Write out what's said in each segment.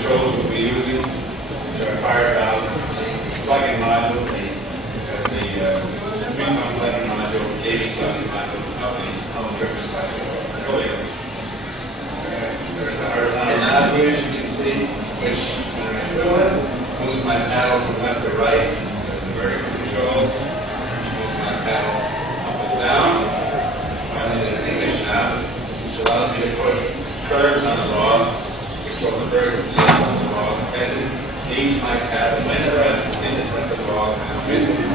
Controls we'll be using to our fire valve, plug-in module, the three-pump plug-in module, gaming plug-in module, of the home trigger special. There's a horizontal knob here, as you can see, which when I do it, moves my paddle from left to right. There's the vertical control, which moves my paddle up and down. Finally, there's an English knob, which allows me to put curves on the log, control the vertical field on the log, as it aids my paddle. Whenever I intercept the log and I'm missing,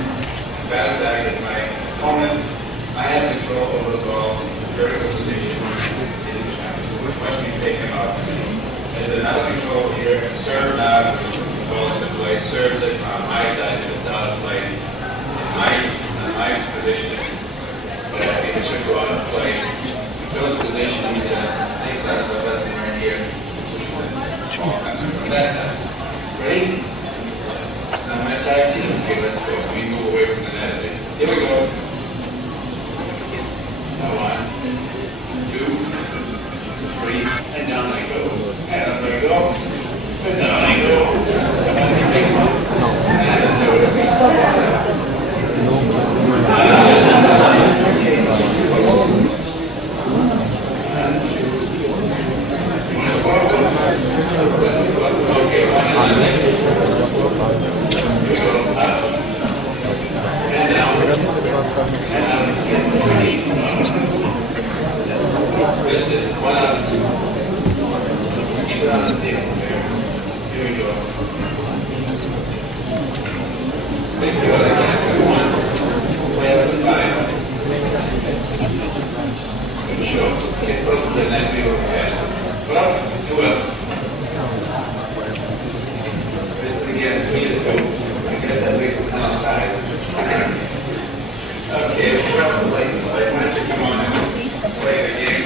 battle back at my opponent, I have control over the ball's vertical position in the channel, so which must be taken off. There's another control here, a serve knob, which puts the ball into play, serves it on my side if it's out of play in my position. But I think it should go out of play. Those positions, same kind of button right here, which is all coming from that side. Ready? It's on my side. Okay, let's go. We move away from the net a bit. Here we go. So 1, 2, 3, and down I go. And up I go. And down I go. And I take one. And do it. One out of 2. Keep it on the table there. Here we go. Big deal again. 1. Play up to 5. Good show. Get close to the net wheel fast. Well, 12. This is again 3 to 2. I guess at least it's not 5. Okay, we're up to play. Why don't you come on and play the game?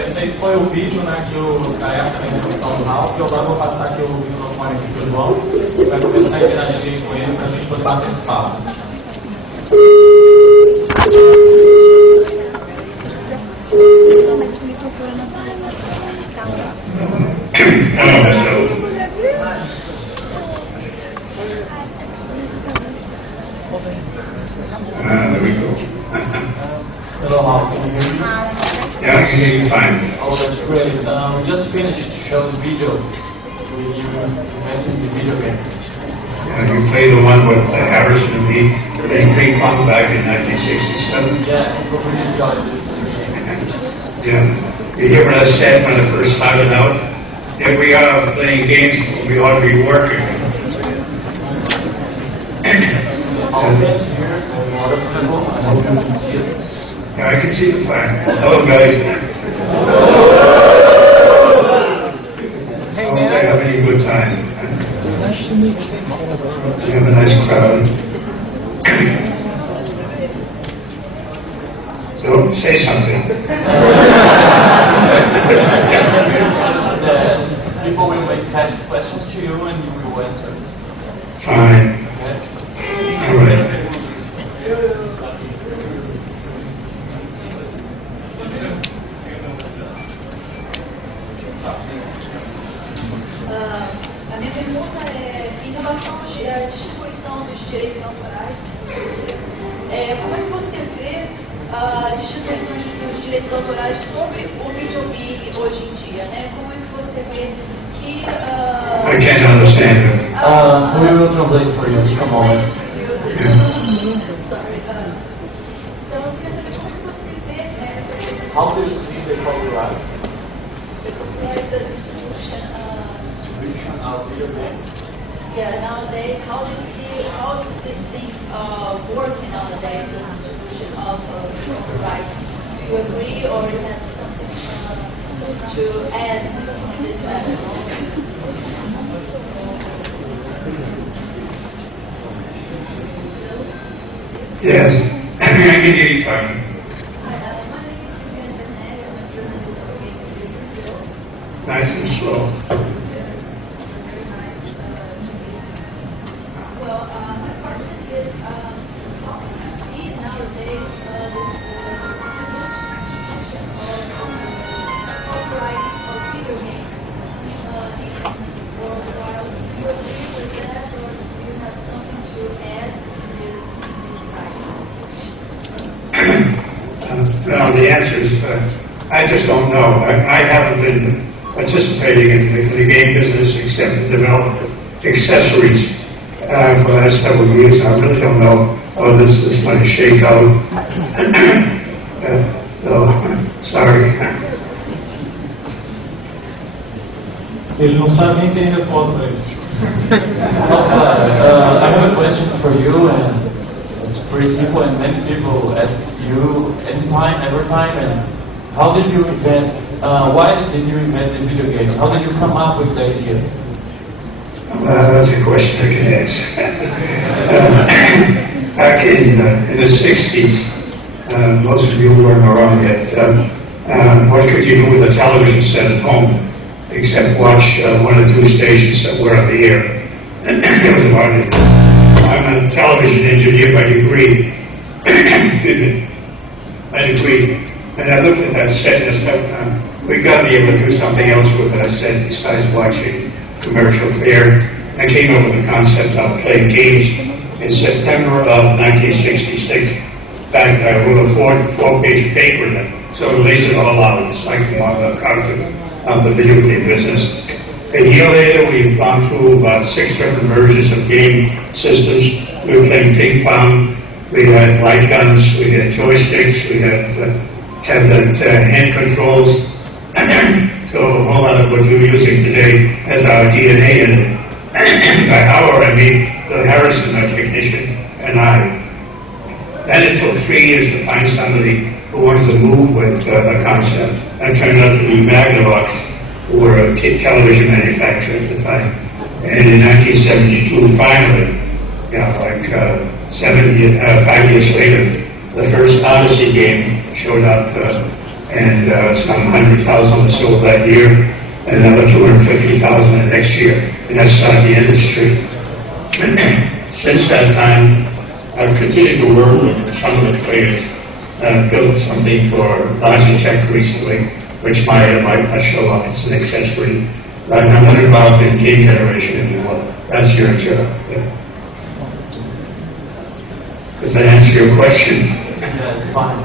Esse aí foi o vídeo, né, que o Baer fez a introdução do Rádio, e agora eu vou passar aqui o microfone aqui pro João, que vai começar a interagir com ele para a gente poder bater esse papo. There we go. Hello, how can you hear me? Yeah, I can hear you fine. Oh, that's great. We just finished to show the video. You mentioned the video game. You played the one with Harrison and me playing ping pong back in 1967. Yeah, it was really enjoyed this. Yeah. You hear what I said when I first started out? If we are playing games, we ought to be working. Yeah, I can see the flag. Hello, guys. I hope they're having a good time. You have a nice crowd. So, say something. People will make questions to you and you will answer. Fine. All right. A minha pergunta é em relação à distribuição dos direitos autorais. Como é que você vê a distribuição dos direitos autorais sobre o videogame hoje em dia, né? Como é que você vê que... I can't understand it. We will translate for you. Just a moment. Sorry. Então, eu queria saber como é que você vê... How do you see the copyright? The distribution of video games? Yeah, nowadays, how do you see how these things are working nowadays, the distribution of rights? Do you agree or you have something to add in this matter? Yes, I can hear you fine. Nice and slow. Well, my question is, how do you see nowadays this distribution of rights of video games worldwide? Do you agree with that, or do you have something to add in this Well, the answer is, I just don't know. I haven't been participating in the game business except to develop accessories for the last several years. I really don't know how this is going to shake out. So, sorry. Ele não sabe nem tem resposta para isso. I have a question for you, and it's pretty simple, and many people ask you anytime, every time, and how did you invent, why did you invent the video game? How did you come up with the idea? That's a question I can answer. Back in the 60s, most of you weren't around yet, what could you do with a television set at home except watch one or two stations that were on the air? It was about it. I'm a television engineer by degree. And I looked at that set and I said, we got to be able to do something else with that set besides watching commercial fare. I came up with the concept of playing games in September of 1966. In fact, I wrote a four-page paper that sort of lays it all out. It's like a cartoon of the video game business. A year later, we've gone through about 6 different versions of game systems. We were playing ping pong, we had light guns, we had joysticks, we had hand controls. So a whole lot of what you're using today has our DNA in it. By our, I mean Bill Harrison, our technician, and I. Then it took 3 years to find somebody who wanted to move with the concept. That turned out to be Magnavox, who were a television manufacturer at the time. And in 1972, finally, 5 years later, the first Odyssey game showed up, and some 100,000 was sold that year, and another 250,000 the next year, and that started the industry. Since that time, I've continued to work with some of the players. I've built something for Logitech recently, which might show up. It's an accessory. But I'm not involved in game generation anymore. That's your job. Does that answer your question? Yeah, it's fine.